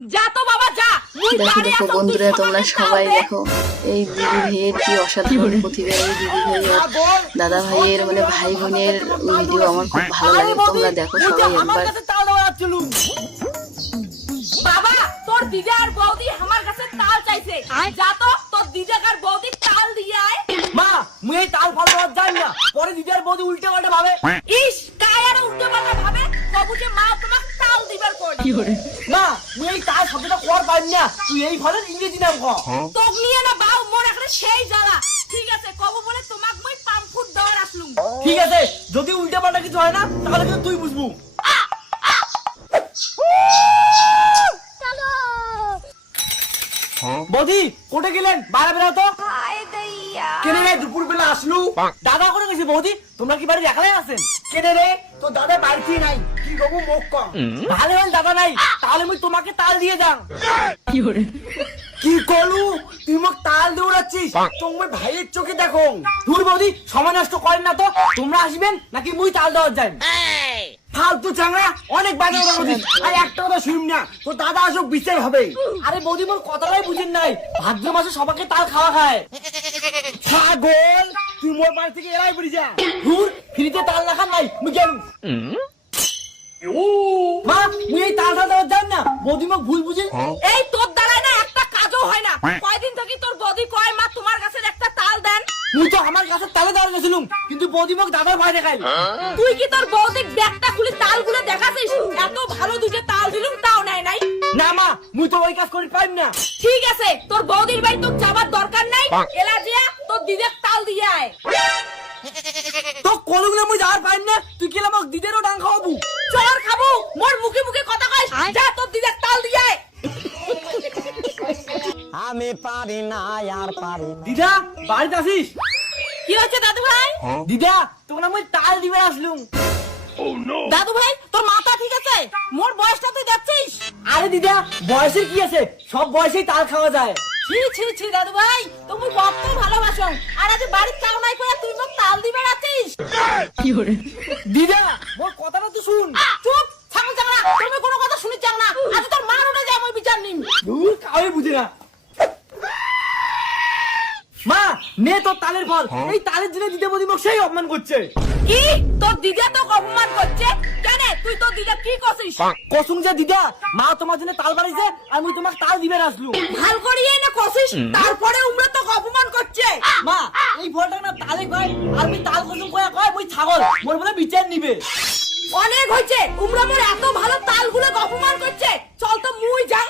যা তো বাবা যা। দেখো দেখো বন্ধুরা, তোমরা সবাই দেখো এই দিদি ভাইয়ের কি অসাধারণ প্রতিভা। এই দিদি ভাই দাদা ভাইয়ের মানে ভাই বোনের ভিডিও আমার খুব ভালো লাগে। তোমরা দেখো সবাই একবার। বাবা তোর দিদা আর বৌদি আমার কাছে তাল চাইছে, যা তো তোর দিদা আর বৌদি তাল দিয়ে আয়। মা মুই এই তাল ফাল দেওয়ার যাই না, পরে দিদি আর বৌদি উল্টে পাল্টে ভাবে। ইস কায়ার উল্টো পাল্টা ভাবে, বাবু যে মা তোমাকে তাল দিবার কোন। মা মুই এই তাল শব্দটা কর পারি না, তুই এই ফলের ইংরেজি নাম ক। তোক নিয়ে না বাউ মোর এখানে সেই জ্বালা। ঠিক আছে কব বলে তোমাক মই পাম্পফুট দেওয়ার আসলুম। ঠিক আছে, যদি উল্টে পাল্টা কিছু হয় না তাহলে কিন্তু তুই বুঝবু। বৌদি কোটে গেলেন? বাইরে বেরো তো। কেনে রে দুপুর বেলা আসলু? দাদা করে গেছি। বৌদি তোমরা কি বাড়ি একাই আছেন? কেনে রে তোর দাদা বাড়িতেই নাই, কি করবো মুখ কম। ভালো হল দাদা নাই, তাহলে আমি তোমাকে তাল দিয়ে যাম। কি করলু তুই মোক তাল দৌড়াচ্ছিস? তোমার ভাইয়ের চোখে দেখো। দূর বৌদি সময় নষ্ট করেন না তো, তোমরা আসবেন নাকি মুই তাল দেওয়ার যাই? ফালতু চাংড়া অনেক বাজে কথা বলছিস। আর একটা কথা শুন না, তোর দাদা আসুক বিচার হবে। আরে বৌদি মোর কথাটাই বুঝেন নাই, ভাদ্র মাসে সবাইকে তাল খাওয়া খায়। ছাগল তুই মোর বাড়ি থেকে এরাই পড়ি যা। দূর ফ্রিতে তাল না খান নাই মুই গেলু। মা মুই এই তাল দেওয়ার যাই না, বৌদি মোক ভুল বুঝে। এই তোর দ্বারাই না একটা কাজও হয় না। কয়দিন থেকে তোর বৌদি কয় মা তোমার কাছে একটা তাল দেন। মুই তো আমার কাছে তালে দেওয়ার গেছিলুম, কিন্তু বৌদি মোক দাদার ভয় দেখাই। তুই কি তোর বৌদির ব্যাগটা খুলে তালগুলো দেখাছিস? এত ভালো দুটো তাল দিলুম তাও নাই নাই। না মা মুই তো ওই কাজ করি পাইম না। ঠিক আছে তোর বৌদির বাড়ি তোর যাবার দরকার নাই। এলা জিয়া তোর দিদের তাল দিয়ে আয়। তো কলগুলো মুই যাওয়ার পাইম না, তুই কি আমাক দিদেরও ডাং খাওয়াবু? চর খাবো মোর মুখে মুখে কথা কইস, যা তোর দিদের তাল দিয়ে আয়। আমি পারি না আর পারি না। দিদা বাড়িতে আসিস? কি হচ্ছে দাদু ভাই? দিদা তোমরা মুই তাল দিবে আসলুম। দাদু ভাই তোর মাথা ঠিক আছে? মোর বয়সটা তুই দেখছিস? আরে দিদা বয়সের কি আছে, সব বয়সেই তাল খাওয়া যায়। ছি ছি ছি দাদু ভাই তুমি কত ভালোবাসো, আর আজ বাড়ির চাও নাই করে তুই মোক তাল দিবে আছিস। দিদা মোর কথাটা তো শুন। চুপ ছাগল চাংড়া, তুমি কোনো কথা শুনিস চাও না। আজ তোর মার উঠে যায় মই বিচার নিম। দূর কাউই বুঝে না। মা নে তোর তালের ফল। এই তালের দিনে দিতে বৌদি মোক সেই অপমান করছে। কি তোর দিদা তো অপমান করছে? কেন তুই তোর দিদা কি করছিস? কসুম যে দিদা মা তোমার জন্য তাল বাড়িছে আর মুই তোমাকে তাল দিবে আসলুম। ভাল করিয়ে না করছিস, তারপরে উমরা তো অপমান করছে। মা এই ফলটা না তালে কয় আর মুই তাল কসুম কয় কয় মুই ছাগল, মোর বলে বিচার নিবে। অনেক হয়েছে, উমরা মোর এত ভালো তালগুলো অপমান করছে। চল তো মুই যাই।